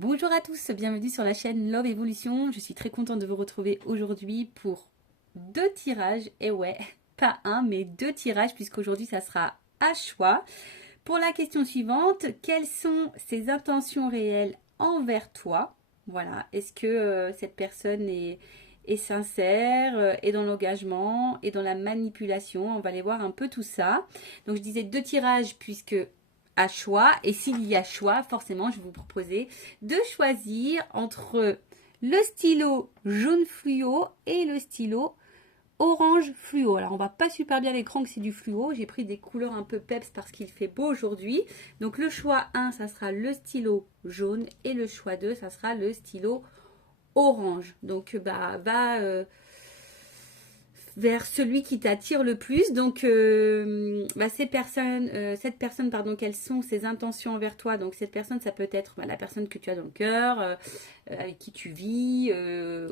Bonjour à tous, bienvenue sur la chaîne Love Evolution. Je suis très contente de vous retrouver aujourd'hui pour deux tirages. Et ouais, pas un, mais deux tirages, puisqu'aujourd'hui ça sera à choix. Pour la question suivante, quelles sont ses intentions réelles envers toi? Voilà, est-ce que cette personne est sincère, est dans l'engagement, est dans la manipulation? On va aller voir un peu tout ça. Donc je disais deux tirages puisque à choix, et s'il y a choix, forcément je vais vous proposer de choisir entre le stylo jaune fluo et le stylo orange fluo. Alors on va pas super bien l'écran que c'est du fluo. J'ai pris des couleurs un peu peps parce qu'il fait beau aujourd'hui. Donc le choix 1, ça sera le stylo jaune et le choix 2, ça sera le stylo orange. Donc va vers celui qui t'attire le plus. Donc cette personne, pardon, quelles sont ses intentions envers toi? Donc cette personne, ça peut être la personne que tu as dans le cœur, avec qui tu vis,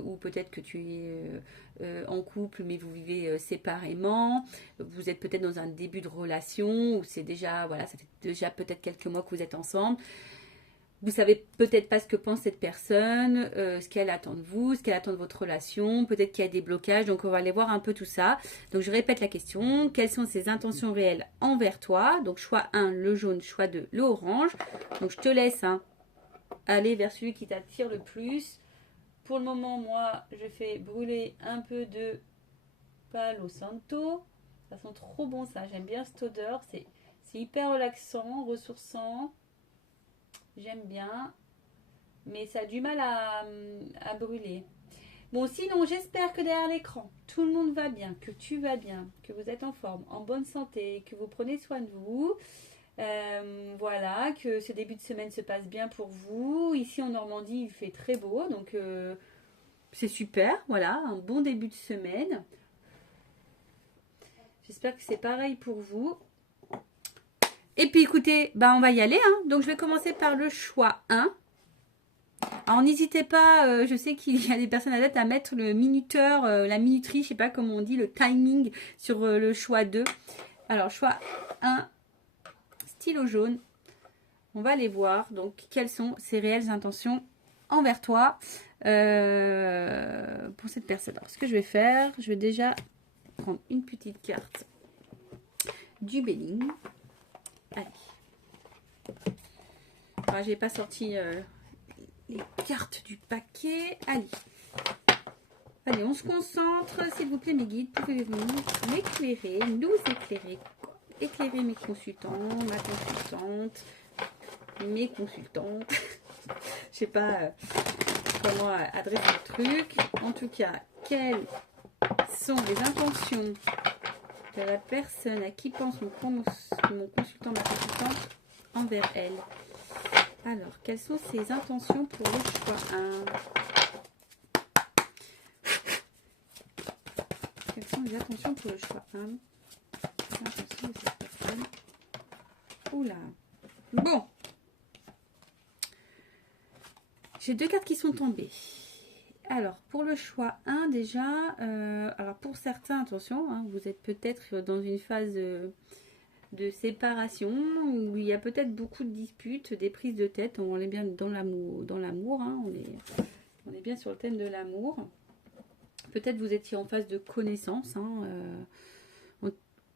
ou peut-être que tu es en couple, mais vous vivez séparément. Vous êtes peut-être dans un début de relation, ou c'est déjà, voilà, ça fait déjà peut-être quelques mois que vous êtes ensemble. Vous savez peut-être pas ce que pense cette personne, ce qu'elle attend de vous, ce qu'elle attend de votre relation, peut-être qu'il y a des blocages, donc on va aller voir un peu tout ça. Donc je répète la question, quelles sont ses intentions réelles envers toi? Donc choix 1, le jaune, choix 2, le orange. Donc je te laisse aller vers celui qui t'attire le plus. Pour le moment, moi, je fais brûler un peu de Palo Santo. Ça sent trop bon ça, j'aime bien cette odeur, c'est hyper relaxant, ressourçant. J'aime bien, mais ça a du mal à brûler. Bon, sinon, j'espère que derrière l'écran, tout le monde va bien, que tu vas bien, que vous êtes en forme, en bonne santé, que vous prenez soin de vous. Voilà, que ce début de semaine se passe bien pour vous. Ici en Normandie, il fait très beau, donc c'est super. Voilà, un bon début de semaine. J'espère que c'est pareil pour vous. Et puis écoutez, on va y aller. Donc je vais commencer par le choix 1. Alors n'hésitez pas, je sais qu'il y a des personnes adeptes à mettre le minuteur, la minuterie, je sais pas comment on dit, le timing sur le choix 2. Alors choix 1, stylo jaune. On va aller voir donc quelles sont ses réelles intentions envers toi pour cette personne. Alors ce que je vais faire, je vais déjà prendre une petite carte du Béling. Allez. Alors, j'ai pas sorti les cartes du paquet. Allez, on se concentre. S'il vous plaît, mes guides, pouvez-vous m'éclairer, nous éclairer, éclairer mes consultants, ma consultante, mes consultantes. Je sais pas comment adresser le truc. En tout cas, quelles sont les intentions de la personne à qui pense mon consultant, ma consultante, envers elle? Alors, quelles sont ses intentions pour le choix 1? Quelles sont les intentions pour le choix 1? Les intentions de cette personne. Oula. Bon. J'ai deux cartes qui sont tombées. Alors, pour le choix 1, déjà, alors pour certains, attention, vous êtes peut-être dans une phase de séparation où il y a peut-être beaucoup de disputes, des prises de tête. On est bien dans l'amour, on est bien sur le thème de l'amour. Peut-être vous étiez en phase de connaissance,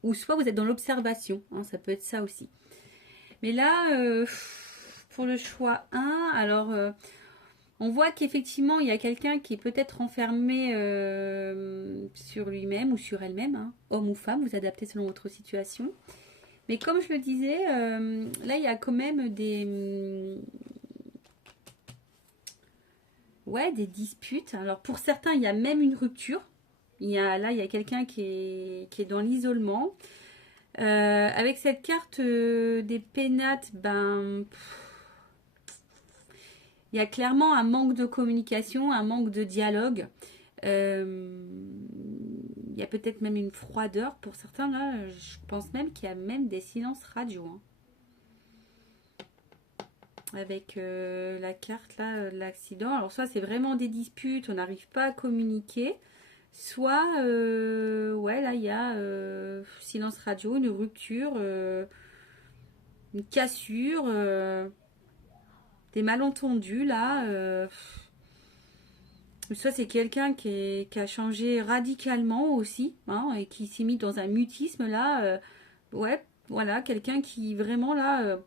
ou soit vous êtes dans l'observation, ça peut être ça aussi. Mais là, pour le choix 1, alors on voit qu'effectivement il y a quelqu'un qui est peut-être enfermé sur lui-même ou sur elle-même, homme ou femme, vous adaptez selon votre situation. Mais comme je le disais, là il y a quand même des disputes. Alors pour certains, il y a même une rupture. Il y a quelqu'un qui est dans l'isolement. Avec cette carte des pénates, il y a clairement un manque de communication, un manque de dialogue. Il y a peut-être même une froideur pour certains. Là, je pense même qu'il y a même des silences radio. Avec la carte là, l'accident. Alors soit c'est vraiment des disputes, on n'arrive pas à communiquer. Soit, là il y a silence radio, une rupture, une cassure. des malentendus là. Soit c'est quelqu'un qui a changé radicalement aussi, hein, et qui s'est mis dans un mutisme là. Ouais, voilà, quelqu'un qui vraiment là,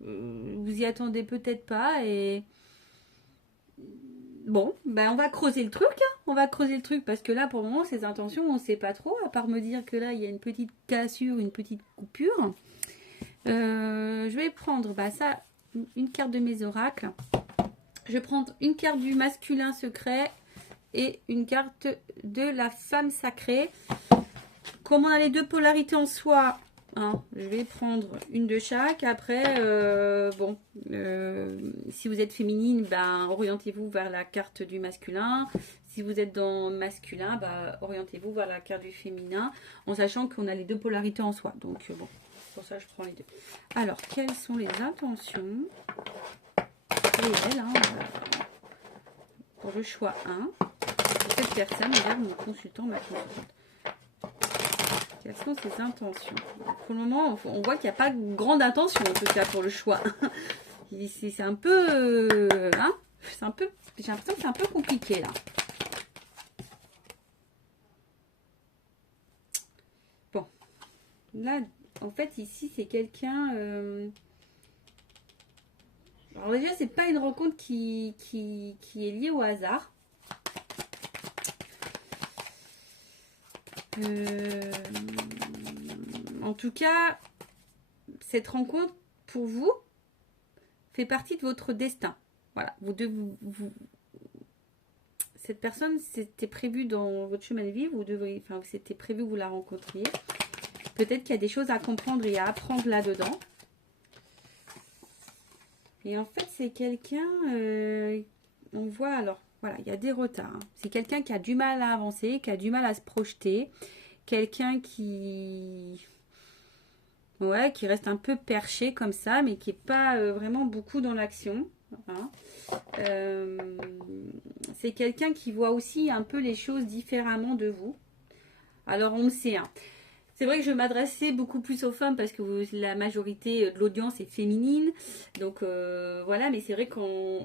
vous y attendez peut-être pas. Et bon, ben on va creuser le truc, hein. On va creuser le truc parce que là, pour le moment, ses intentions, on ne sait pas trop, à part me dire que là, il y a une petite cassure, une petite coupure. Je vais prendre ça, une carte de mes oracles. Je vais prendre une carte du masculin secret et une carte de la femme sacrée. Comme on a les deux polarités en soi, hein, je vais prendre une de chaque. Après, si vous êtes féminine, orientez-vous vers la carte du masculin. Si vous êtes dans masculin, orientez-vous vers la carte du féminin, en sachant qu'on a les deux polarités en soi. Donc, bon, pour ça, je prends les deux. Alors, quelles sont les intentions réelles, hein, pour le choix 1 cette personne, regarde mon consultant, ma consultante. Quelles sont ses intentions? Pour le moment, on voit qu'il n'y a pas de grande intention, en tout cas, pour le choix. C'est un peu... hein, c'est un peu... J'ai l'impression que c'est un peu compliqué, là. Bon. Là, en fait, ici, c'est quelqu'un... Alors déjà, c'est pas une rencontre qui est liée au hasard. En tout cas, cette rencontre, pour vous, fait partie de votre destin. Voilà, cette personne, c'était prévu dans votre chemin de vie, c'était prévu que vous la rencontriez. Peut-être qu'il y a des choses à comprendre et à apprendre là-dedans. Et en fait, c'est quelqu'un, on voit alors, voilà, il y a des retards. Hein. C'est quelqu'un qui a du mal à avancer, qui a du mal à se projeter. Quelqu'un qui reste un peu perché comme ça, mais qui n'est pas vraiment beaucoup dans l'action. Hein. C'est quelqu'un qui voit aussi un peu les choses différemment de vous. Alors, on le sait, hein. C'est vrai que je m'adressais beaucoup plus aux femmes parce que la majorité de l'audience est féminine. Donc voilà, mais c'est vrai qu'on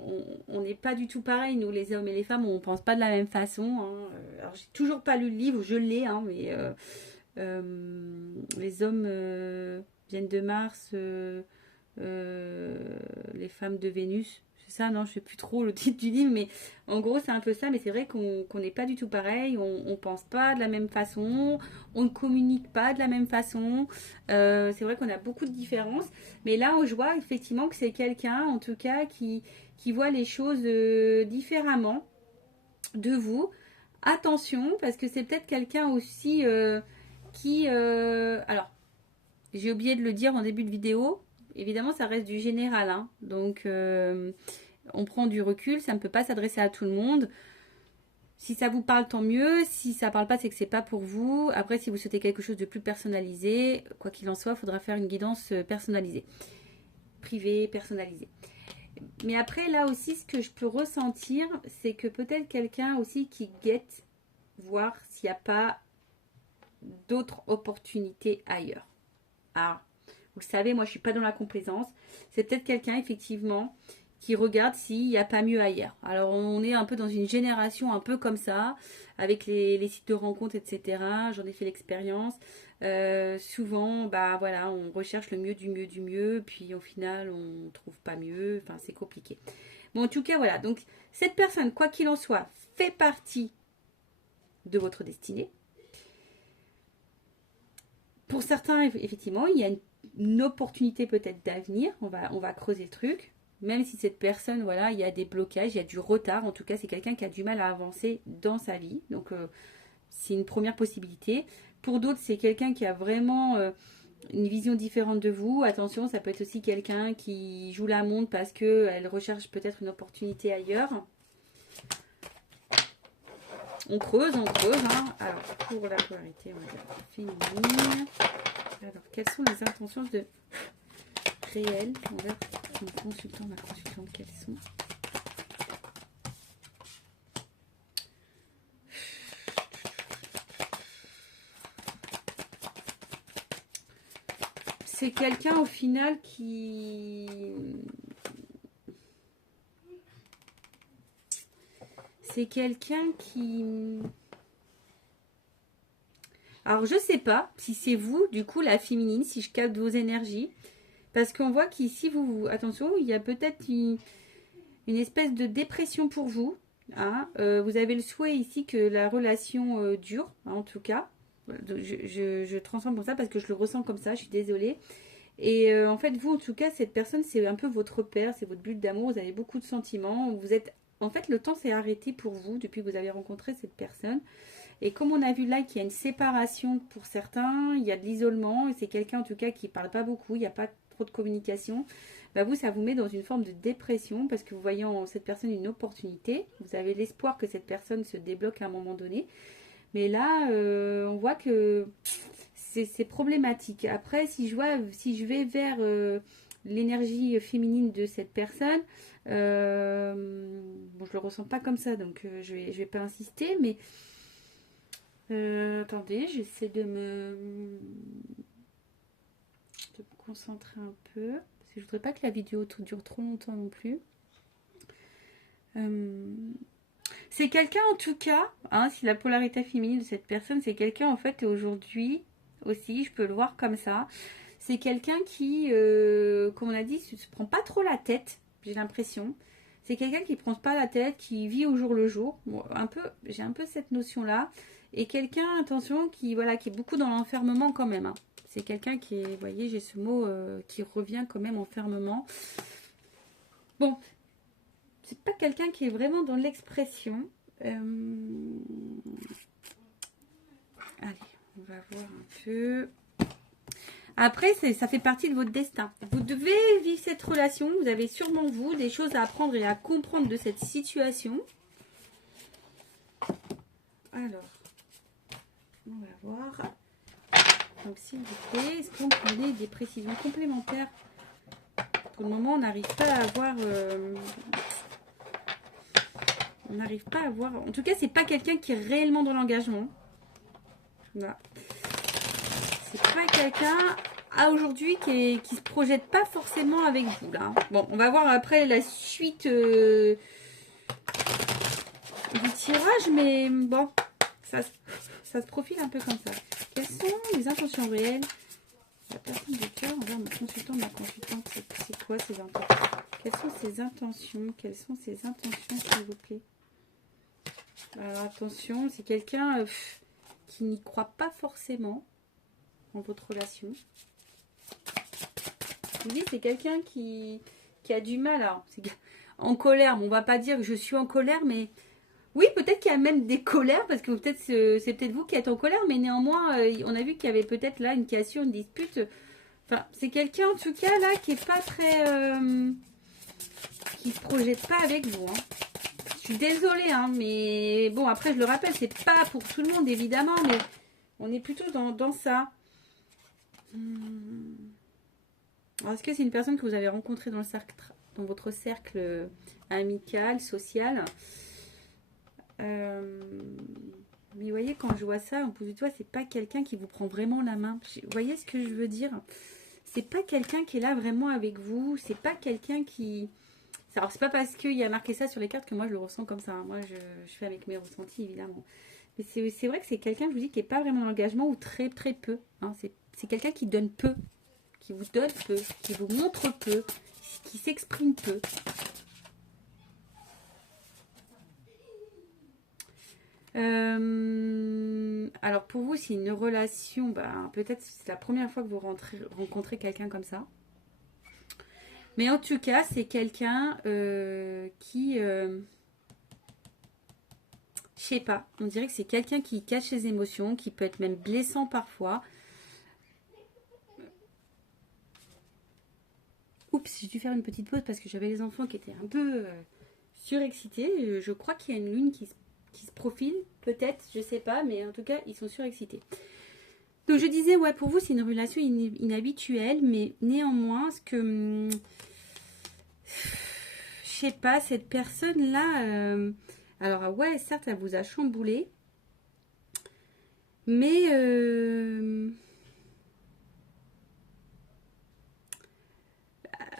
n'est pas du tout pareil. Nous, les hommes et les femmes, on ne pense pas de la même façon. Hein. Alors, j'ai toujours pas lu le livre, je l'ai, hein, mais les hommes viennent de Mars, les femmes de Vénus. C'est ça, non, je sais plus trop le titre du livre, mais en gros, c'est un peu ça. Mais c'est vrai qu'on n'est pas du tout pareil. On ne pense pas de la même façon. On ne communique pas de la même façon. C'est vrai qu'on a beaucoup de différences. Mais là, je vois effectivement que c'est quelqu'un, en tout cas, qui voit les choses différemment de vous. Attention, parce que c'est peut-être quelqu'un aussi qui... alors, j'ai oublié de le dire en début de vidéo. Évidemment, ça reste du général. Hein. Donc, on prend du recul. Ça ne peut pas s'adresser à tout le monde. Si ça vous parle, tant mieux. Si ça ne parle pas, c'est que c'est pas pour vous. Après, si vous souhaitez quelque chose de plus personnalisé, quoi qu'il en soit, il faudra faire une guidance personnalisée. Privée, personnalisée. Mais après, là aussi, ce que je peux ressentir, c'est que peut-être quelqu'un aussi qui guette voir s'il n'y a pas d'autres opportunités ailleurs. Ah, vous le savez, moi je suis pas dans la complaisance. C'est peut-être quelqu'un effectivement qui regarde s'il n'y a pas mieux ailleurs. Alors on est un peu dans une génération un peu comme ça, avec les sites de rencontres, etc. J'en ai fait l'expérience. Souvent, voilà, on recherche le mieux du mieux du mieux, puis au final on trouve pas mieux. Enfin, c'est compliqué. Bon, en tout cas, voilà. Donc cette personne, quoi qu'il en soit, fait partie de votre destinée. Pour certains, effectivement, il y a une opportunité peut-être d'avenir. On va creuser le truc. Même si cette personne, voilà, il y a des blocages, il y a du retard. En tout cas, c'est quelqu'un qui a du mal à avancer dans sa vie. Donc, c'est une première possibilité. Pour d'autres, c'est quelqu'un qui a vraiment une vision différente de vous. Attention, ça peut être aussi quelqu'un qui joue la montre parce qu'elle recherche peut-être une opportunité ailleurs. On creuse, hein. Alors, pour la polarité, on va dire féminine. Alors, quelles sont les intentions réelles envers mon consultant, ma consultante, quelles sont? C'est quelqu'un, au final, qui c'est quelqu'un qui... Alors, je sais pas si c'est vous, du coup, la féminine, si je capte vos énergies. Parce qu'on voit qu'ici, attention, il y a peut-être une espèce de dépression pour vous. Hein. Vous avez le souhait ici que la relation dure, hein, en tout cas. Je transforme pour ça parce que je le ressens comme ça, je suis désolée. Et en fait, vous, en tout cas, cette personne, c'est un peu votre père, c'est votre but d'amour, vous avez beaucoup de sentiments. Vous êtes... En fait, le temps s'est arrêté pour vous depuis que vous avez rencontré cette personne. Et comme on a vu là qu'il y a une séparation pour certains, il y a de l'isolement, et c'est quelqu'un en tout cas qui ne parle pas beaucoup, il n'y a pas trop de communication, bah vous, ça vous met dans une forme de dépression parce que vous voyez en cette personne une opportunité. Vous avez l'espoir que cette personne se débloque à un moment donné. Mais là, on voit que c'est problématique. Après, si je vais vers l'énergie féminine de cette personne, bon, je le ressens pas comme ça, donc je vais pas insister, mais attendez, j'essaie de me concentrer un peu, parce que je voudrais pas que la vidéo dure trop longtemps non plus. C'est quelqu'un en tout cas, hein, si la polarité féminine de cette personne, c'est quelqu'un en fait aujourd'hui aussi, je peux le voir comme ça. C'est quelqu'un qui, comme on a dit, se prend pas trop la tête, j'ai l'impression. C'est quelqu'un qui ne prend pas la tête, qui vit au jour le jour. Bon, j'ai un peu cette notion-là. Et quelqu'un, attention, qui est beaucoup dans l'enfermement quand même. Hein. C'est quelqu'un qui est, vous voyez, j'ai ce mot qui revient quand même, enfermement. Bon, c'est pas quelqu'un qui est vraiment dans l'expression. Allez, on va voir un peu. Après, ça fait partie de votre destin. Vous devez vivre cette relation. Vous avez sûrement, vous, des choses à apprendre et à comprendre de cette situation. Alors, on va voir. Donc, s'il vous plaît, est-ce qu'on peut donner des précisions complémentaires? Pour le moment, on n'arrive pas à avoir... on n'arrive pas à voir... En tout cas, c'est pas quelqu'un qui est réellement dans l'engagement. Voilà. C'est pas quelqu'un à aujourd'hui qui se projette pas forcément avec vous là. Bon, on va voir après la suite du tirage, mais bon, ça se profile un peu comme ça. Quelles sont les intentions réelles? La personne de cœur envers mon consultant, ma consultante, c'est quoi ces intentions? Quelles sont ses intentions? Quelles sont ses intentions, s'il vous plaît? Alors attention, c'est quelqu'un qui n'y croit pas forcément en votre relation. Je vous dis, c'est quelqu'un qui a du mal. Alors, en colère, bon, on va pas dire que je suis en colère, mais oui, peut-être qu'il y a même des colères, parce que peut-être c'est peut-être vous qui êtes en colère, mais néanmoins, on a vu qu'il y avait peut-être là une cassure, une dispute. Enfin, c'est quelqu'un en tout cas là qui est pas très... qui se projette pas avec vous. Hein. Je suis désolée, hein, mais bon, après je le rappelle, c'est pas pour tout le monde évidemment, mais on est plutôt dans ça. Alors, est-ce que c'est une personne que vous avez rencontrée dans votre cercle amical, social? Mais vous voyez, quand je vois ça, en plus de toi, c'est pas quelqu'un qui vous prend vraiment la main. Vous voyez ce que je veux dire? C'est pas quelqu'un qui est là vraiment avec vous. C'est pas quelqu'un qui... Alors, c'est pas parce qu'il y a marqué ça sur les cartes que moi, je le ressens comme ça. Hein. Moi, je fais avec mes ressentis, évidemment. Mais c'est vrai que c'est quelqu'un, je vous dis, qui n'est pas vraiment dans l'engagement ou très, très peu. Hein. C'est quelqu'un qui donne peu. Qui vous donne peu, qui vous montre peu, qui s'exprime peu. Alors pour vous, c'est une relation, peut-être c'est la première fois que vous rencontrez quelqu'un comme ça. Mais en tout cas, c'est quelqu'un qui... je sais pas, on dirait que c'est quelqu'un qui cache ses émotions, qui peut être même blessant parfois. Oups, j'ai dû faire une petite pause parce que j'avais les enfants qui étaient un peu surexcités. Je crois qu'il y a une lune qui se profile, peut-être, je sais pas, mais en tout cas, ils sont surexcités. Donc je disais, ouais, pour vous, c'est une relation inhabituelle, mais néanmoins, ce que... je sais pas, cette personne-là... alors, ouais, certes, elle vous a chamboulé, mais...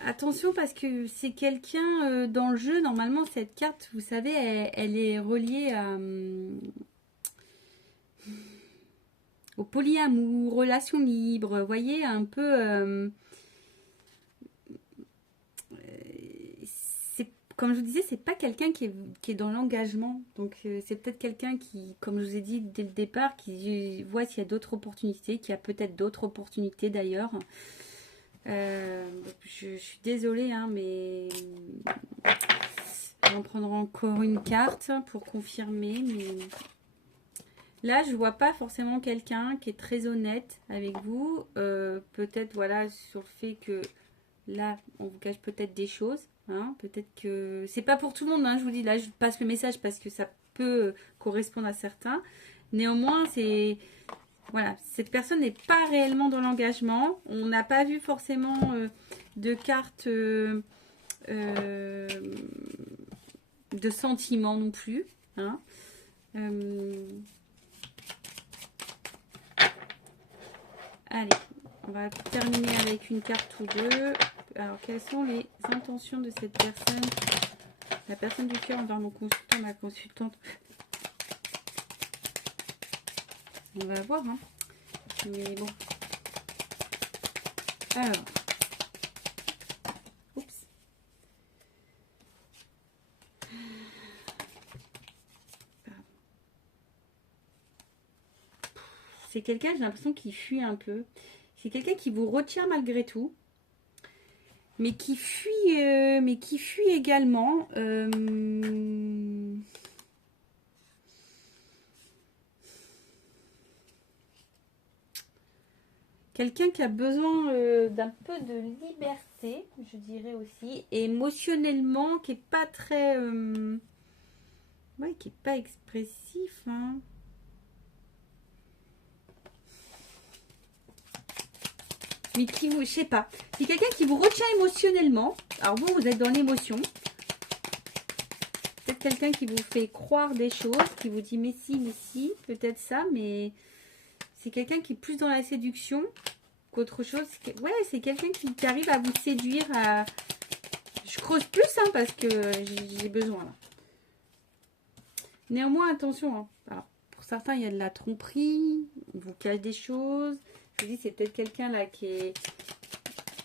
Attention parce que c'est quelqu'un dans le jeu, normalement cette carte, vous savez, elle est reliée au polyamour, relations libres, vous voyez, un peu... c'est, comme je vous disais, c'est pas quelqu'un qui est dans l'engagement. Donc c'est peut-être quelqu'un qui, comme je vous ai dit dès le départ, qui voit s'il y a d'autres opportunités, qui a peut-être d'autres opportunités d'ailleurs. Je suis désolée, hein, mais on va en prendre encore une carte pour confirmer. Mais là, je vois pas forcément quelqu'un qui est très honnête avec vous. Peut-être, voilà, sur le fait que là, on vous cache peut-être des choses. Hein, peut-être que c'est pas pour tout le monde. Hein, je vous dis, là, je passe le message parce que ça peut correspondre à certains. Néanmoins, c'est... Voilà, cette personne n'est pas réellement dans l'engagement. On n'a pas vu forcément de carte de sentiment non plus. Hein. Allez, on va terminer avec une carte ou deux. Alors, quelles sont les intentions de cette personne? La personne du cœur envers mon consultant, ma consultante. On va voir, hein. Mais bon. Alors. Oups. C'est quelqu'un, j'ai l'impression, qui fuit un peu. C'est quelqu'un qui vous retient malgré tout. Mais qui fuit également. Quelqu'un qui a besoin d'un peu de liberté, je dirais aussi, et émotionnellement, qui est pas très, ouais, qui est pas expressif, hein. Mais qui vous, je sais pas, c'est quelqu'un qui vous retient émotionnellement. Alors vous, vous êtes dans l'émotion. Peut-être quelqu'un qui vous fait croire des choses, qui vous dit mais si, peut-être ça, mais c'est quelqu'un qui est plus dans la séduction qu'autre chose. Ouais, c'est quelqu'un qui arrive à vous séduire. Je creuse plus, hein, parce que j'ai besoin. Là. Néanmoins, attention. Hein. Alors, pour certains, il y a de la tromperie. On vous cache des choses. Je vous dis, c'est peut-être quelqu'un là qui est...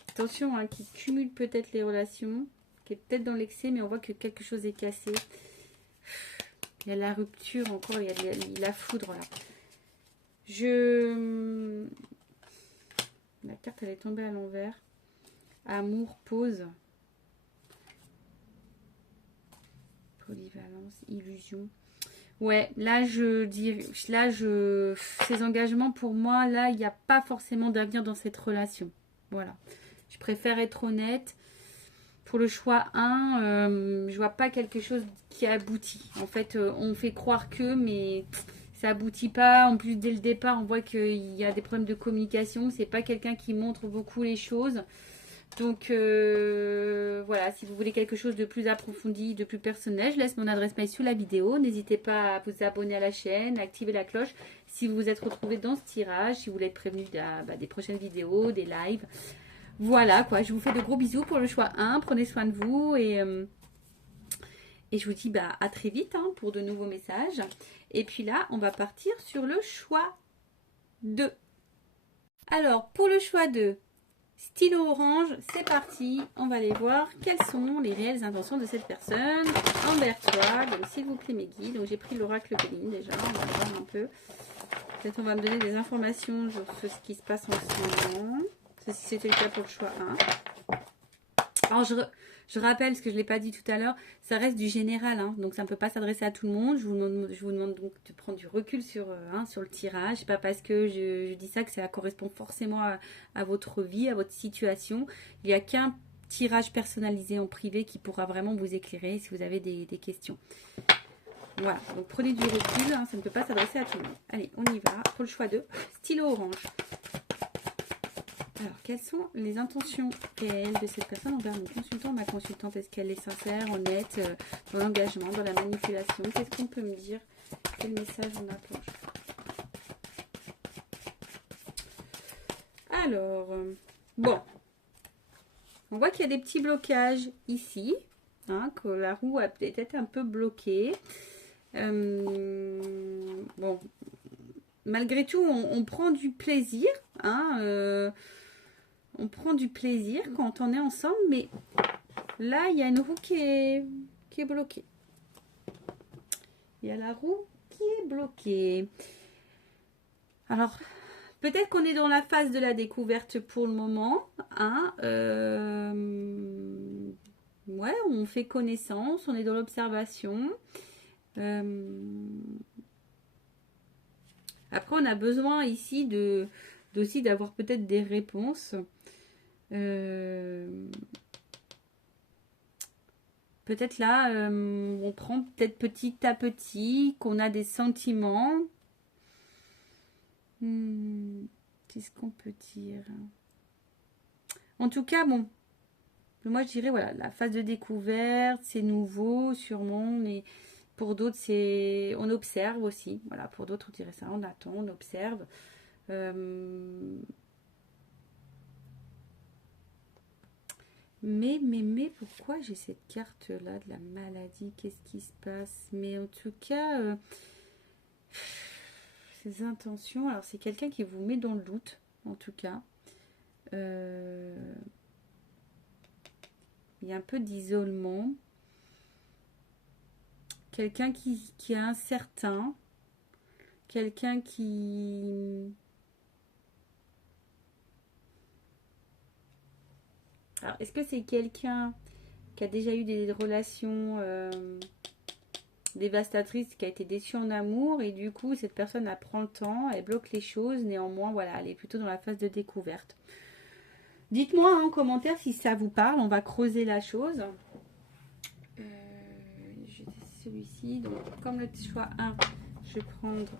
Attention, hein, qui cumule peut-être les relations. Qui est peut-être dans l'excès, mais on voit que quelque chose est cassé. Il y a la rupture encore. Il y a la foudre là. La carte, elle est tombée à l'envers. Amour, pause. Polyvalence, illusion. Ouais, là, ces engagements, pour moi, là, il n'y a pas forcément d'avenir dans cette relation. Voilà. Je préfère être honnête. Pour le choix 1, je vois pas quelque chose qui aboutit. En fait, on fait croire que, mais... ça aboutit pas. En plus, dès le départ, on voit qu'il y a des problèmes de communication. C'est pas quelqu'un qui montre beaucoup les choses. Donc, voilà, si vous voulez quelque chose de plus approfondi, de plus personnel, je laisse mon adresse mail sous la vidéo. N'hésitez pas à vous abonner à la chaîne, à activer la cloche si vous vous êtes retrouvé dans ce tirage, si vous voulez être prévenu des prochaines vidéos, des lives. Voilà, quoi. Je vous fais de gros bisous pour le choix 1. Prenez soin de vous et je vous dis à très vite, hein, pour de nouveaux messages. Et puis là, on va partir sur le choix 2. Alors, pour le choix 2, stylo orange, c'est parti. On va aller voir quelles sont les réelles intentions de cette personne envers toi. Donc, s'il vous plaît, mes guides. Donc, j'ai pris l'oracle Béline déjà. On va voir un peu. Peut-être on va me donner des informations sur ce qui se passe en ce moment. Si c'était le cas pour le choix 1. Alors, je rappelle, ce que je ne l'ai pas dit tout à l'heure, ça reste du général, hein, donc ça ne peut pas s'adresser à tout le monde. Je vous demande donc de prendre du recul sur le tirage. C'est pas parce que je dis ça que ça correspond forcément à votre vie, à votre situation. Il n'y a qu'un tirage personnalisé en privé qui pourra vraiment vous éclairer si vous avez des questions. Voilà, donc prenez du recul, hein, ça ne peut pas s'adresser à tout le monde. Allez, on y va pour le choix 2. Stylo orange. Alors, quelles sont les intentions réelles de cette personne envers mon consultant, ma consultante? Est-ce qu'elle est sincère, honnête, dans l'engagement, dans la manipulation? Qu'est-ce qu'on peut me dire? Quel message on enclenche? Alors, bon. On voit qu'il y a des petits blocages ici, hein, que la roue a peut-être un peu bloqué. Bon, malgré tout, on prend du plaisir, hein, on prend du plaisir quand on est ensemble, mais là, il y a une roue qui est bloquée. Il y a la roue qui est bloquée. Alors, peut-être qu'on est dans la phase de la découverte pour le moment, hein. Ouais, on fait connaissance, on est dans l'observation. Après, on a besoin ici aussi d'avoir peut-être des réponses. Peut-être là, on prend peut-être petit à petit, qu'on a des sentiments. Qu'est-ce qu'on peut dire? En tout cas, bon, moi je dirais, voilà, la phase de découverte, c'est nouveau, sûrement, mais pour d'autres, c'est on observe aussi. Voilà, pour d'autres, on dirait ça, on attend, on observe. Mais pourquoi j'ai cette carte-là de la maladie? Qu'est-ce qui se passe? Mais en tout cas, ces intentions, alors c'est quelqu'un qui vous met dans le doute, en tout cas. Il y a un peu d'isolement. Quelqu'un qui est incertain. Quelqu'un qui... Alors, est-ce que c'est quelqu'un qui a déjà eu des relations dévastatrices, qui a été déçu en amour, et du coup, cette personne, elle prend le temps, elle bloque les choses, néanmoins, voilà, elle est plutôt dans la phase de découverte. Dites-moi en commentaire si ça vous parle, on va creuser la chose. J'ai celui-ci, donc comme le choix 1, je vais prendre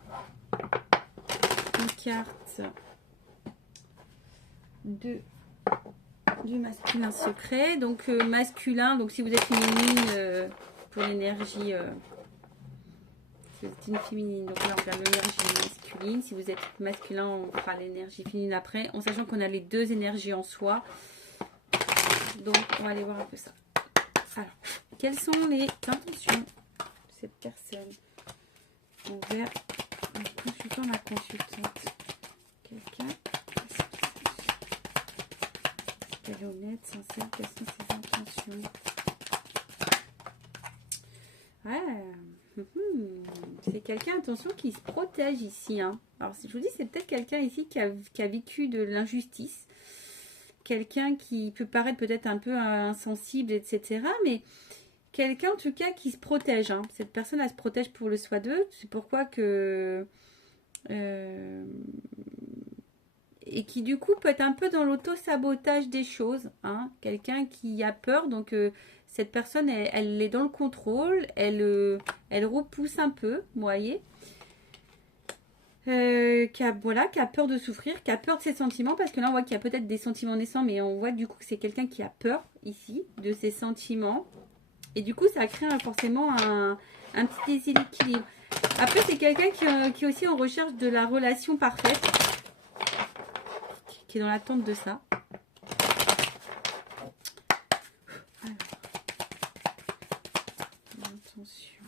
une carte du masculin secret. Donc masculin, donc si vous êtes féminine, pour l'énergie, si vous êtes une féminine, donc là on regarde l'énergie masculine. Si vous êtes masculin, on fera l'énergie féminine après, en sachant qu'on a les deux énergies en soi. Donc on va aller voir un peu ça. Alors, quelles sont les intentions de cette personne envers le consultant, la consultante? Quelqu'un, elle est honnête, sincère, quelles sont ses intentions? Ouais, c'est quelqu'un, attention, qui se protège ici, hein. Alors, si je vous dis, c'est peut-être quelqu'un ici qui a vécu de l'injustice. Quelqu'un qui peut paraître peut-être un peu insensible, etc. Mais quelqu'un, en tout cas, qui se protège, hein. Cette personne, elle se protège pour le soi d'eux. C'est pourquoi que... et qui, du coup, peut être un peu dans l'auto-sabotage des choses, hein. Quelqu'un qui a peur, donc... cette personne, elle est dans le contrôle, elle repousse un peu, vous voyez. Qui a peur de souffrir, qui a peur de ses sentiments, parce que là, on voit qu'il y a peut-être des sentiments naissants, mais on voit du coup que c'est quelqu'un qui a peur, ici, de ses sentiments. Et du coup, ça crée forcément un petit déséquilibre. Après, c'est quelqu'un qui est aussi en recherche de la relation parfaite, qui est dans l'attente de ça. Attention.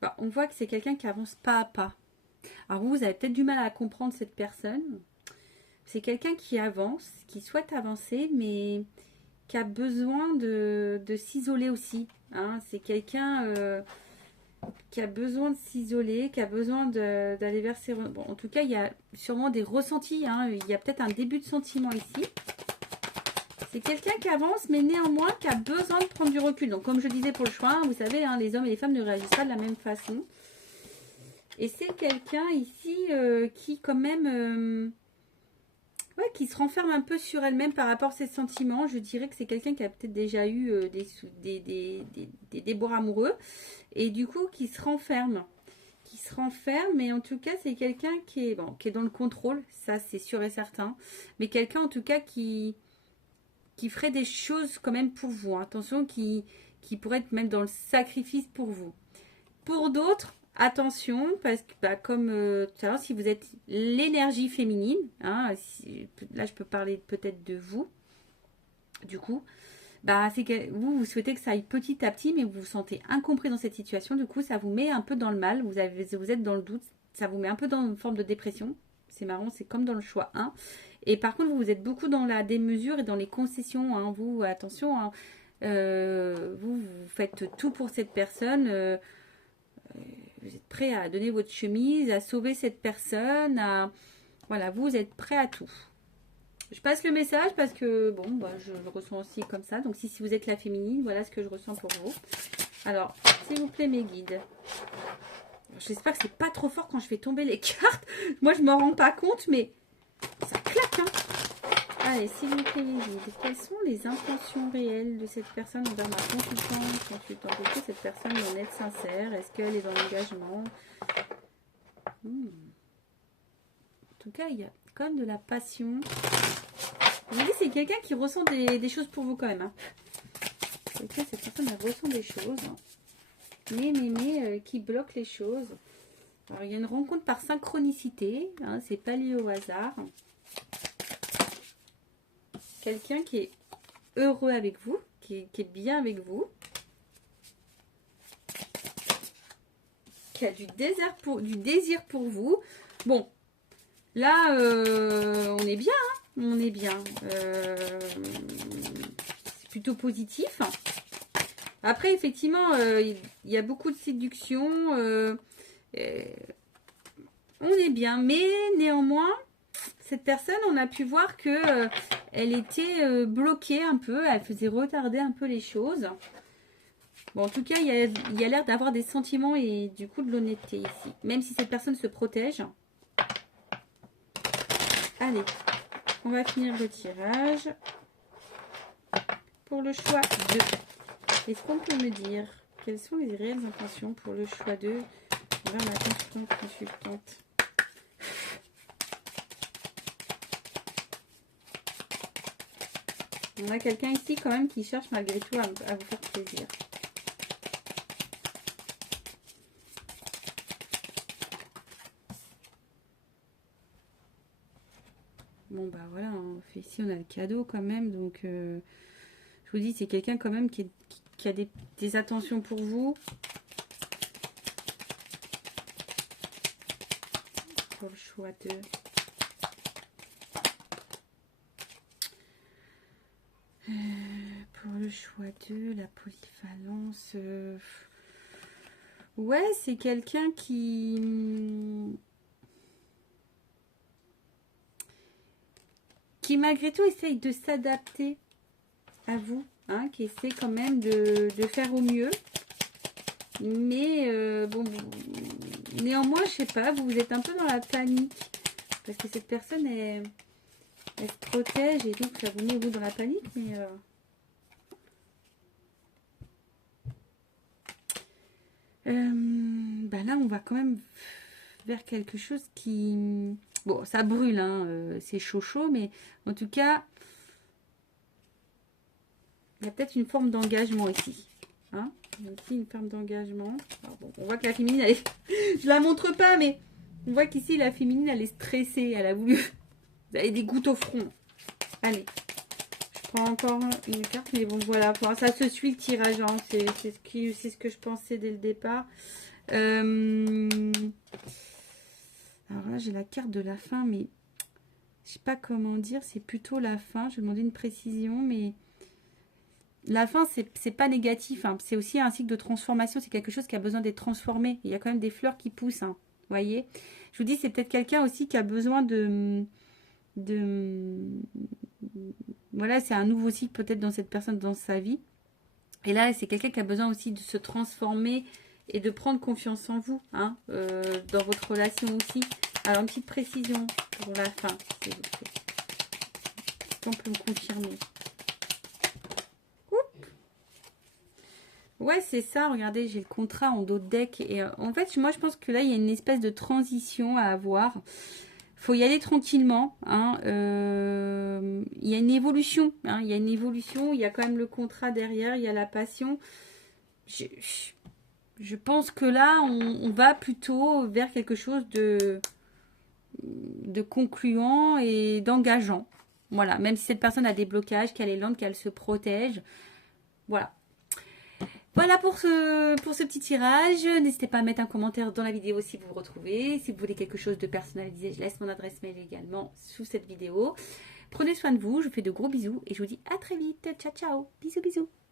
Bah, on voit que c'est quelqu'un qui avance pas à pas. Alors vous avez peut-être du mal à comprendre cette personne. C'est quelqu'un qui avance, qui souhaite avancer, mais qui a besoin de s'isoler aussi, hein. C'est quelqu'un qui a besoin de s'isoler, qui a besoin d'aller vers ses... Bon, en tout cas, il y a sûrement des ressentis, hein. Il y a peut-être un début de sentiment ici. C'est quelqu'un qui avance, mais néanmoins qui a besoin de prendre du recul. Donc, comme je disais pour le choix, vous savez, hein, les hommes et les femmes ne réagissent pas de la même façon. Et c'est quelqu'un ici qui, quand même... ouais, qui se renferme un peu sur elle-même par rapport à ses sentiments. Je dirais que c'est quelqu'un qui a peut-être déjà eu des déboires amoureux. Et du coup, qui se renferme. qui se renferme, mais en tout cas, c'est quelqu'un qui est, bon, qui est dans le contrôle, ça c'est sûr et certain, mais quelqu'un en tout cas qui ferait des choses quand même pour vous. Hein. Attention, qui pourrait être même dans le sacrifice pour vous. Pour d'autres, attention, parce que bah, comme tout à l'heure, si vous êtes l'énergie féminine, hein, là je peux parler peut-être de vous, du coup, bah, c'est que vous souhaitez que ça aille petit à petit, mais vous vous sentez incompris dans cette situation, du coup ça vous met un peu dans le mal, vous êtes dans le doute, ça vous met un peu dans une forme de dépression. C'est marrant, c'est comme dans le choix 1. Et par contre, vous êtes beaucoup dans la démesure et dans les concessions. Hein. Vous, attention, hein, vous faites tout pour cette personne. Vous êtes prêt à donner votre chemise, à sauver cette personne. Voilà, vous êtes prêt à tout. Je passe le message parce que, bon, bah, je le ressens aussi comme ça. Donc, si vous êtes la féminine, voilà ce que je ressens pour vous. Alors, s'il vous plaît, mes guides. J'espère que c'est pas trop fort quand je fais tomber les cartes. Moi, je m'en rends pas compte, mais ça claque, hein. Allez, s'il vous plaît, les guides, quelles sont les intentions réelles de cette personne envers ma consultante? Est-ce que cette personne est honnête, sincère? Est-ce qu'elle est dans l'engagement? En tout cas, il y a quand même de la passion. Je vous dis, c'est quelqu'un qui ressent des choses pour vous quand même. Hein. Cette personne, elle ressent des choses. Hein. Mais qui bloque les choses. Alors, il y a une rencontre par synchronicité. Hein, c'est pas lié au hasard. Quelqu'un qui est heureux avec vous, qui est bien avec vous, qui a du désir pour vous. Bon, là, on est bien, hein, on est bien. C'est plutôt positif. Après, effectivement, il y a beaucoup de séduction. On est bien, mais néanmoins, cette personne, on a pu voir que elle était bloquée un peu, elle faisait retarder un peu les choses. Bon, en tout cas, il y a l'air d'avoir des sentiments et du coup de l'honnêteté ici. Même si cette personne se protège. Allez, on va finir le tirage. Pour le choix 2, est-ce qu'on peut me dire quelles sont les réelles intentions pour le choix 2 envers ma consultante? On a quelqu'un ici quand même qui cherche malgré tout à vous faire plaisir. Bon bah voilà, hein, ici on a le cadeau quand même, donc je vous dis c'est quelqu'un quand même qui a des attentions pour vous. Pour le choix 2. Pour le choix 2, la polyvalence. Ouais, c'est quelqu'un qui malgré tout essaye de s'adapter à vous, hein, qui essaie quand même de faire au mieux. Mais bon, néanmoins, je sais pas, vous êtes un peu dans la panique. Parce que cette personne, elle se protège et donc ça vous met vous dans la panique. Mais bah là, on va quand même vers quelque chose qui... Bon, ça brûle, hein, c'est chaud, mais en tout cas, il y a peut-être une forme d'engagement ici. Hein, ici, une forme d'engagement. Bon, on voit que la féminine, elle est... Je la montre pas, mais on voit qu'ici, la féminine, elle est stressée. Elle a voulu... Vous avez des gouttes au front. Allez. Je prends encore une carte, mais bon, voilà. Enfin, ça se suit le tirage. Hein. C'est ce que je pensais dès le départ. Alors là, j'ai la carte de la fin, mais je sais pas comment dire. C'est plutôt la fin. Je vais demander une précision, mais la fin, c'est pas négatif. Hein. C'est aussi un cycle de transformation. C'est quelque chose qui a besoin d'être transformé. Il y a quand même des fleurs qui poussent. Hein. Vous voyez? Je vous dis, c'est peut-être quelqu'un aussi qui a besoin de... Voilà, c'est un nouveau cycle peut-être dans cette personne, dans sa vie. Et là, c'est quelqu'un qui a besoin aussi de se transformer et de prendre confiance en vous, hein, dans votre relation aussi. Alors, une petite précision pour la fin, s'il vous plaît. Est-ce qu'on peut me confirmer? Oups. Ouais, c'est ça. Regardez, j'ai le contrat en dos de deck. Et en fait, moi, je pense que là, il y a une espèce de transition à avoir. Faut y aller tranquillement. Hein. Il y a une évolution. Hein. Il y a une évolution. Il y a quand même le contrat derrière. Il y a la passion. Je, je pense que là, on va plutôt vers quelque chose de concluant et d'engageant. Voilà. Même si cette personne a des blocages, qu'elle est lente, qu'elle se protège. Voilà. Voilà pour ce petit tirage. N'hésitez pas à mettre un commentaire dans la vidéo si vous vous retrouvez. Si vous voulez quelque chose de personnalisé, je laisse mon adresse mail également sous cette vidéo. Prenez soin de vous, je vous fais de gros bisous et je vous dis à très vite. Ciao, ciao. Bisous, bisous.